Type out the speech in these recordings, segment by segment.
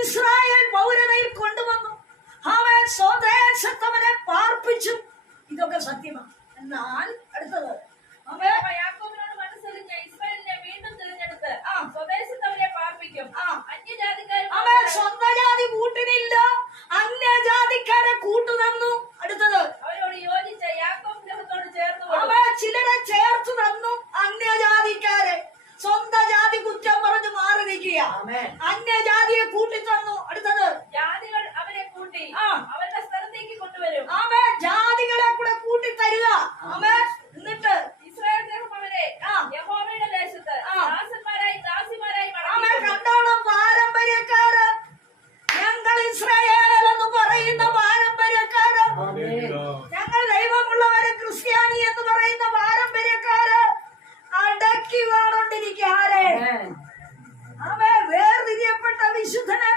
Israel പൗരതയിൽ കൊണ്ടുവന്നു. അവൻ സ്വദേശത്തവനെ പാർപ്പിച്ചു. ഇതൊക്കെ സത്യമാണ് എന്നാൽ അടുത്തത് അവൻ അവ യാക്കോബിനോട് മനസ്സറിഞ്ഞ ഇസ്രായേലിനെ വീണ്ടും തിരഞ്ഞെടുത്ത് ആ. സ്വദേശത്ത് അവരെ പാർപ്പിക്കും ആ. അന്യജാതിക്കാരും അവൻ സ്വന്തം ജാതി കൂട്ടിനില്ല അന്യജാതിക്കാരെ കൂട്ടു തന്നു അടുത്തത് അവരോട് യോജിച്ച യാക്കോബ് ഗ്രഹത്തോട് ചേർന്ന് അവൻ ചിലരെ ചേർത്തു തന്നു അന്യജാതിക്കാരെ സ്വന്തം ജാതി കുറ്റം പറഞ്ഞു മാറി നിൽക്കുക അന്യജാതിയെ കൂട്ടി തന്നു അടുത്തത് ജാതികൾ അവരെ കൂട്ടി ആ. അവരുടെ സ്ഥലത്തേക്ക് കൊണ്ടുവരും അവൻ ജാതികളെ കൂടെ കൂട്ടി തരിക അവൻ എന്നിട്ട് ഇസ്രായേൽ ഗ്രഹം അവരെ ആ. യഹോവയുടെ ദേശത്ത് ആ. ദാസന്മാരായി ദാസിമാരായി അവൻ മടക്കി കണ്ടോണം പാരമ്പര്യക്കാര് ഞങ്ങൾ ഇസ്രായേൽ എന്ന് പറയുന്ന പാരമ്പര്യക്കാര് ഞങ്ങൾ ദൈവമുള്ളവരെ ക്രിസ്ത്യാനി എന്ന് പറയുന്ന പാരമ്പര്യക്കാര് അടക്കി വാണോണ്ടിരിക്കാരെ അവൻ വേർതിരിയപ്പെട്ട വിശുദ്ധന്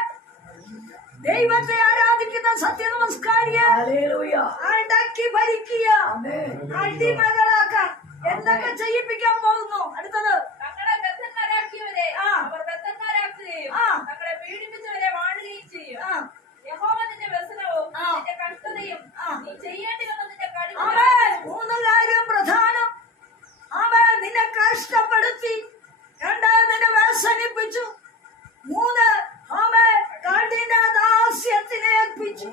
ദൈവത്തെ ആരാധിക്കുന്ന സത്യ നമസ്കാരിയെ ഭരിക്കുക. അടിമകളാക്കാൻ എന്തൊക്കെ ചെയ്യിപ്പിക്കാൻ പോകുന്നു? അടുത്തത്. തങ്ങളെ ബദ്ധന്മാരാക്കിയവരെ ആ. അവർ ബദ്ധന്മാരാക്കുകയും ആ. തങ്ങളെ പീഡിപ്പിച്ചവരെ വാഴുകയും ചെയ്യും ആ യഹോവ നിന്റെ വ്യസനവും ആ. നിന്റെ കഷ്ടതയും ആ. നീ ചെയ്യേണ്ടി വന്ന നിന്റെ അവൻ കഠിന മൂന്ന് കാര്യം പ്രധാനം അവൻ നിന്നെ കഷ്ടപ്പെടുത്തി രണ്ടാമത് നിന്നെ വ്യസനിപ്പിച്ചു മൂന്ന് അവൻ കഠിന ദാസ്യത്തിനെ ഏൽപ്പിച്ചു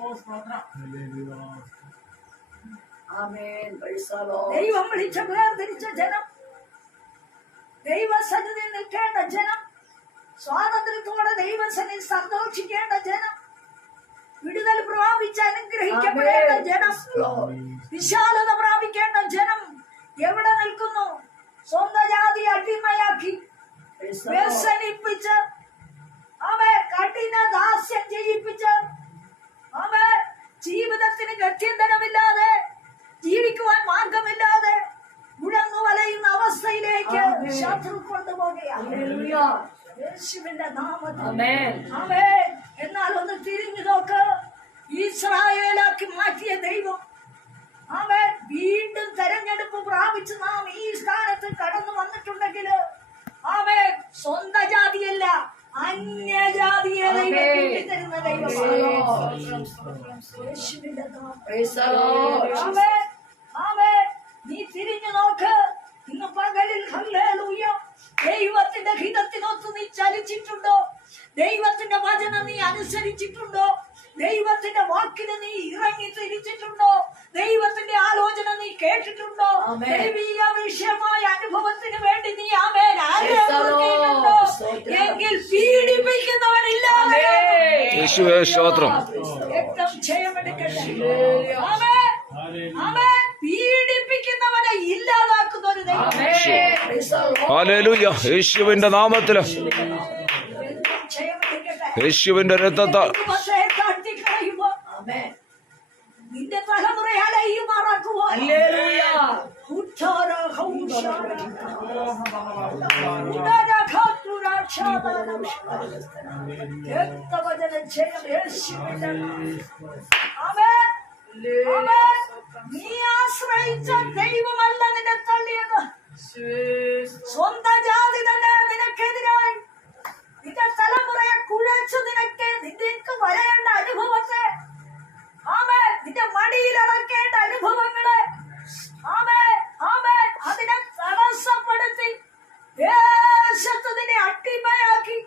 ദൈവം വിളിച്ച വേർതിരിച്ച ജനം. ദൈവസന്നിധി നിൽക്കേണ്ട ജനം. സ്വാതന്ത്ര്യത്തോടെ ദൈവസന്നിധി സന്തോഷിക്കേണ്ട ജനം. വിടുതൽ പ്രാപിച്ച് അനുഗ്രഹിക്കപ്പെടേണ്ട ജനം. വിശാലത പ്രാപിക്കേണ്ട ജനം എവിടെ നിൽക്കുന്നു? സ്വന്തം ജാതി അടിമയാക്കി വ്യസനിപ്പിച്ച് അവെ കഠിന ദാസ്യം ചെയ്യിപ്പിച്ച് അവ ജീവിതത്തിന് ഗത്യന്തരമില്ലാതെ ശത്രു കൊണ്ടുപോകുകയാണ് യേശുവിന്റെ നാമത്തിൽ. എന്നാൽ ഒന്ന് തിരിഞ്ഞു നോക്ക്. ഇസ്രായേലാക്കി മാറ്റിയ ദൈവം. അവൻ വീണ്ടും തെരഞ്ഞെടുപ്പ് പ്രാപിച്ച് നാം ഈ സ്ഥാനത്ത് കടന്നു വന്നിട്ടുണ്ടെങ്കിൽ അവൻ സ്വന്തം ജാതിയല്ല അന്യജാതിയെ. കൂട്ടിത്തരുന്ന ദൈവമാണ്. ആമേൻ. നീ തിരിഞ്ഞു നോക്ക്. പകലിൽ ഹല്ലേലൂയ. ദൈവത്തിന്റെ ഹിതത്തിനൊത്ത് നീ ചലിച്ചിട്ടുണ്ടോ? ദൈവത്തിന്റെ വചനം നീ അനുസരിച്ചിട്ടുണ്ടോ? ദൈവത്തിന്റെ വാക്കിന് നീ ഇറങ്ങി തിരിച്ചിട്ടുണ്ടോ? ദൈവത്തിന്റെ ആലോചന നീ കേട്ടിട്ടുണ്ടോ? ദൈവീയ വിഷയമായ അനുഭവത്തിന് വേണ്ടി നീ ആമേൻ? സ്തോത്രം. എങ്കിൽ പീഡിപ്പിക്കുന്നവനില്ലാതെ രക്തം ജയമെടുക്കട്ടെ ആമേൻ. ആമേൻ. പീഡിപ്പിക്കുന്നവനെ ഇല്ലാതാക്കുന്ന ഒരു ദൈവം. യേശുവിന്റെ നാമത്തിൽ യേശുവിന്റെ രക്തത്താൽ നിന്റെ ആമേൻ. ആമേൻ. നീ ആശ്രയിച്ച ദൈവമല്ല തള്ളിയത് സ്വന്തം ജാതി തന്നെ നിനക്കെതിരായി നിന്റെ തലമുറയെ കുഴച്ചു നിനക്ക് നിനക്ക് വരേണ്ട അനുഭവത്തെ. ആമേ നിന്റെ മടിയിൽ അടക്കേണ്ട അനുഭവങ്ങളെ. ആമേ ആമേ അതിനെ തടസ്സപ്പെടുത്തി ദേശത്ത് നിന്നെ അട്ടിമയാക്കി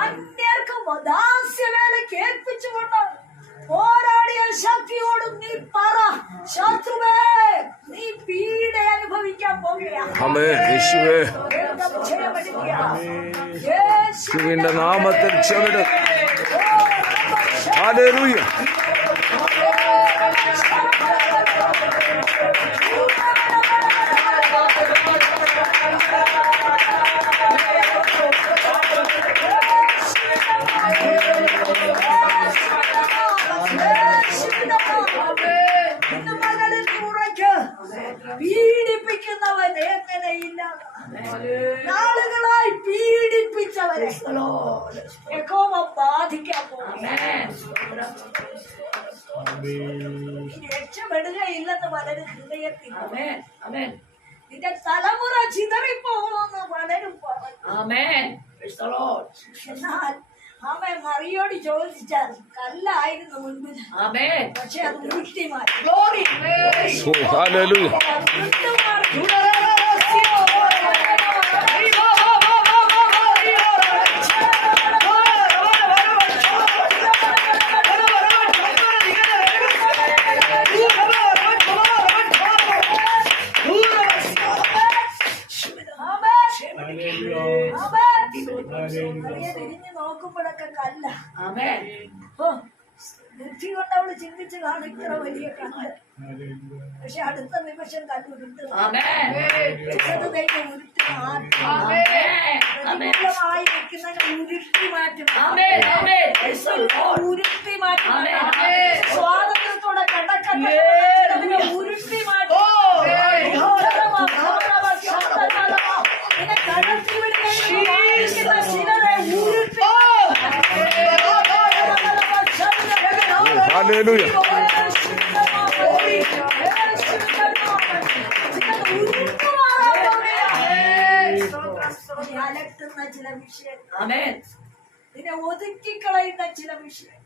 അന്യർക്ക് ദാസ്യവേല കേൾപ്പിച്ചുകൊണ്ട് പോരാടിയ ശക്തിയോടും നീ പറ. ശത്രുവേ നീ പീഡ അനുഭവിക്കാൻ പോകുകയാണ് നാമത്തിൽ ചെവിട് യഹോവ ബാധിക്കാൻ രക്ഷപ്പെടുകയില്ലെന്ന് പലരും ഹൃദയത്തിൽ. നിന്റെ തലമുറ ചിതറിപ്പോകുമെന്ന് പലരും. എന്നാൽ അവൻ മറിയോട് ചോദിച്ചാൽ കല്ലായിരുന്നു മുൻപിൽ. പക്ഷെ അത് ഉരുട്ടി തിരിഞ്ഞ് നോക്കുമ്പോഴൊക്കെ കല്ല കൊണ്ട് അവൾ ചിന്തിച്ച് കാണും ഇത്ര വലിയ കല്ല് പക്ഷെ അടുത്ത നിമിഷം. ചെറുതേക്ക് ഉരുട്ടി മാറ്റി. നിൽക്കുന്നതിനെ ഉരുട്ടി മാറ്റും. ഉരുട്ടി. സ്വാതന്ത്ര്യത്തോടെ കടക്കപ്പെട്ട അലട്ടുന്ന ചില വിഷയങ്ങൾ. നിന്നെ ഒതുക്കിക്കളയുന്ന ചില വിഷയങ്ങൾ.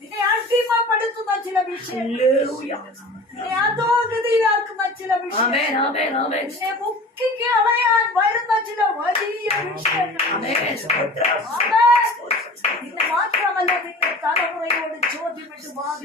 നിന്നെ അടിമപ്പെടുത്തുന്ന ചില വിഷയങ്ങൾ. നിന്നെ അധോഗതിയിലാക്കുന്ന ചില വിഷയങ്ങൾ. നിന്നെ മുക്കി കളയാൻ വരുന്ന ചില വലിയ വിഷയങ്ങൾ. നിന്നെ മാത്രമല്ല നിന്റെ തലമുറയോട്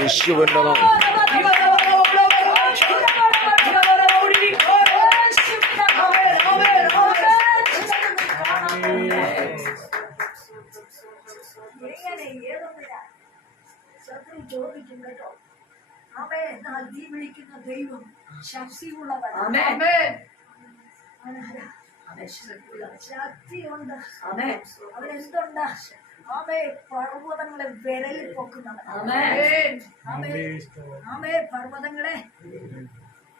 യേശുവിന്റെ നാമം. എങ്ങനെ ഏതൊന്നില്ല ശത്രു ചോദിക്കും കേട്ടോ അവേ എന്നാൽ നീ വിളിക്കുന്ന ദൈവം ശക്തിയുള്ളവൻ Amen. ശക്തിയുണ്ട് Amen. അവനെന്തുണ്ട് ആമേ പർവ്വതങ്ങളെ വിരലിൽ പൊക്കുന്നവൻ Amen. ആമേ ആമേ പർവ്വതങ്ങളെ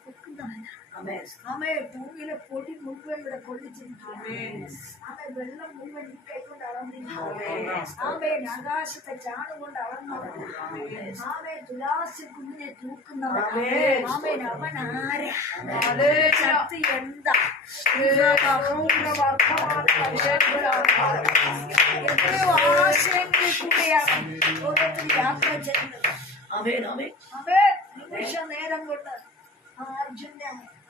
പൊക്കുന്നവൻ Amen. ആമേ ഭൂമിയിലെ പൊടി മുഴുവൻ ഇവിടെ കൊള്ളിച്ചിരിക്കുന്നു ആമേ വെള്ളം മുഴുവൻ ഈ കൈകൊണ്ട് അളന്നിരിക്കുന്നു ആമേ ആകാശത്തെ ചാണുകൊണ്ട് അളന്നവൻ ആമേ തുലാസി കുഞ്ഞിനെ തൂക്കുന്നവൻ ആമേൻ. ആമേ അവൻ ആരാ Hallelujah. ശക്തി എന്താ എത്രയോ ആശയങ്ങളിൽ കൂടെയാണ് ലോകത്തിൽ യാത്ര ചെയ്യുന്നത് നിമിഷ നേരം കൊണ്ട് ആ അർജുന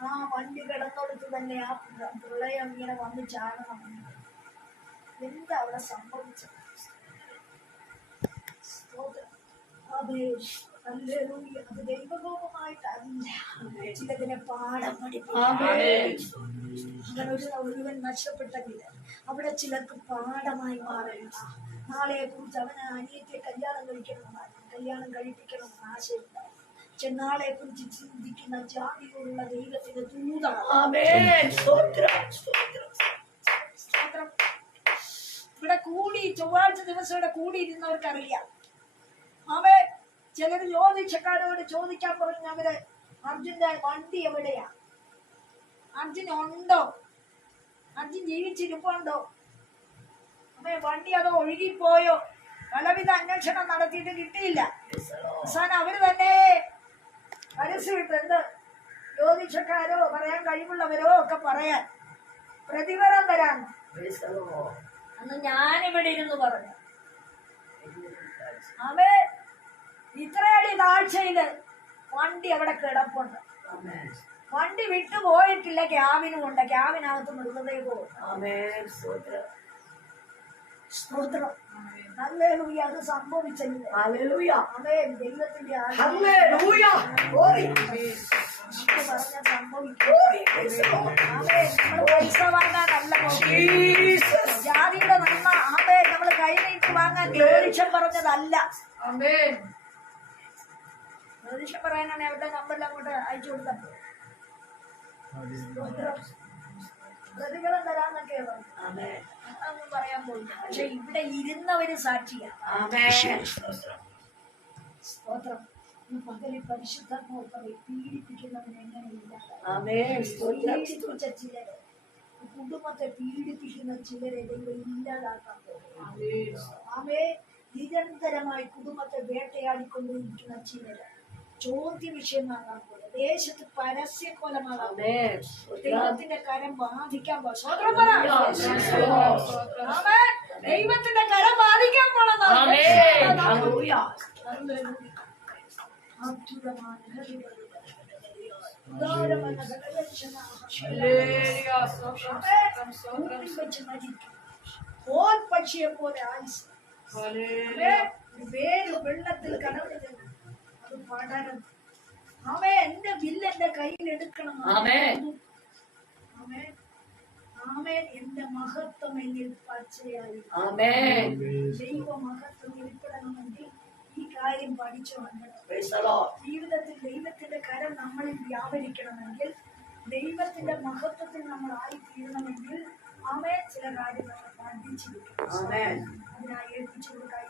ആ വണ്ടി കിടന്നോടത്ത് തന്നെ ആ പ്രളയം ഇങ്ങനെ വന്ന് ചാടണം എന്താ അവിടെ സംഭവിച്ചത് സ്തോത്രം. അതേ. അത് ദൈവകോപമായിട്ടല്ല ചിലതിനെ പാഠം. അങ്ങനെ ഒരു ഒരുവൻ നഷ്ടപ്പെട്ടെങ്കിൽ അവിടെ ചിലർക്ക് പാഠമായി മാറുക നാളെ കുറിച്ച് അവന് അനിയത്തെ കല്യാണം കഴിക്കണമെന്നാണ്. കല്യാണം കഴിപ്പിക്കണമെന്ന് ആശയുണ്ടായി പക്ഷെ നാളെ കുറിച്ച് ചിന്തിക്കുന്ന ജാതിയുള്ള ദൈവത്തിന്റെ. സ്തോത്രം. ഇവിടെ കൂടി ചൊവ്വാഴ്ച ദിവസം ഇവിടെ കൂടിയിരുന്നവർക്ക് അറിയാം അവൻ ചിലർ ജ്യോതിഷക്കാരോട് ചോദിക്കാൻ പറഞ്ഞു അവർ അർജുന്റെ വണ്ടി എവിടെയാ? അർജുൻ ഉണ്ടോ? അർജുൻ ജീവിച്ചിരിപ്പുണ്ടോ? അമ്മേ വണ്ടി അതോ ഒഴുകിപ്പോയോ? പലവിധ അന്വേഷണം നടത്തിയിട്ട് കിട്ടിയില്ല. അവസാനം അവർ തന്നെ പരസ്യമിട്ട് എന്ത് ജ്യോതിഷക്കാരോ പറയാൻ കഴിവുള്ളവരോ ഒക്കെ പറയാൻ പ്രതിഫലം തരാൻ. അന്ന് ഞാനിവിടെ ഇരുന്ന് പറഞ്ഞു. അവേ ഇത്രയടി താഴ്ചയിൽ വണ്ടി അവിടെ കിടപ്പുണ്ട്. വണ്ടി വിട്ടു പോയിട്ടില്ല ക്യാബിനും ഉണ്ട്. ക്യാബിനകത്ത് മൃതദേഹവും. സ്തോത്രം. ഹല്ലേലൂയ അത് സംഭവിച്ചല്ലേ? ഹല്ലേലൂയ. അവേ ദൈവത്തിന്റെ നോക്കി Jesus. ജാതിയുടെ നന്മ. ആമേ നമ്മൾ കൈനീട്ടി വാങ്ങാൻ ജ്യോതിഷം പറഞ്ഞതല്ല. Amen. ജ്യോതിഷം പറയാനാണ് അവരുടെ നമ്പറിൽ അങ്ങോട്ട് അയച്ചു കൊടുത്തത് തരാന്നൊക്കെ. അതൊന്നും പറയാൻ പോയില്ല പക്ഷെ ഇവിടെ ഇരുന്നവര് സാക്ഷിയാണ്. സ്തോത്രം. പരിശുദ്ധ പരിശുദ്ധാത്മാവ് പറയും പീഡിപ്പിക്കുന്നവൻ എങ്ങനെ സ്തോത്രം. പീഡിപ്പിച്ച ചിലര് കുടുംബത്തെ പീഡിപ്പിക്കുന്ന ചിലരെ ദൈവം ഇല്ലാതാക്കാൻ പോകും ആമേ നിരന്തരമായി കുടുംബത്തെ വേട്ടയാടിക്കൊണ്ടിരിക്കുന്ന ചിലര്. ചോദ്യ വിഷയമാകാൻ പോകും ദേശത്ത് പരസ്യ കൊലമാകാൻ പോകും Amen. സ്തോത്രം. ദൈവത്തിന്റെ കരം ബാധിക്കാൻ പോകും സ്വതന്ത്രം പറ. ആമേ. ദൈവത്തിന്റെ കരം ബാധിക്കാൻ പോണെന്നാണ് Amen. Hallelujah. അത്ഭുതമാണ് ഹല്ലേലൂയ. ഉദാരമായ ഹല്ലേലൂയ. Hallelujah. Sotram, sotram, sotram. ഭൂമിയിൽ അവൻ എന്റെ വില്ല് എന്റെ കയ്യിൽ എടുക്കണം. ആമേ എന്റെ മഹത്വം എന്നിൽ പച്ചയായി. ദൈവ മഹത്വം വെളിപ്പെടണമെങ്കിൽ ഈ കാര്യം പഠിച്ചു. ജീവിതത്തിൽ ദൈവത്തിന്റെ കരം നമ്മളിൽ വ്യാപരിക്കണമെങ്കിൽ ദൈവത്തിന്റെ മഹത്വത്തിൽ നമ്മൾ ആയി തീരണമെങ്കിൽ ആമേ ചില കാര്യങ്ങൾ നമ്മൾ പഠിച്ചിരിക്കണം. അതിനായി ഏൽപ്പിച്ചു കൊടുക്കാൻ